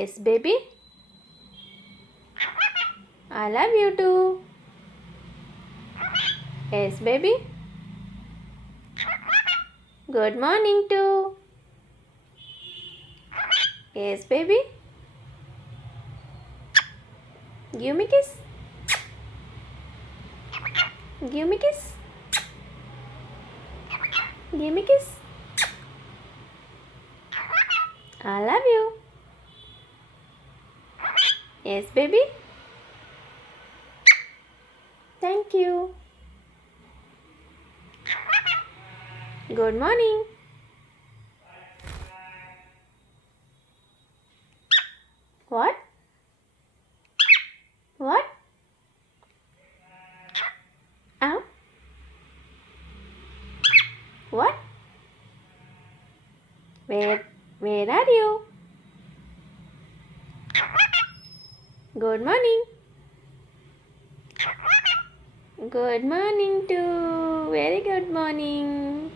Yes, baby. I love you too. Yes, baby. Good morning too. Yes, baby. Give me kiss. Give me kiss. Give me kiss. I love you. Yes, baby. Thank you. Good morning. What? What? Ow. What? Where are you? Good morning. Good morning too. Very good morning.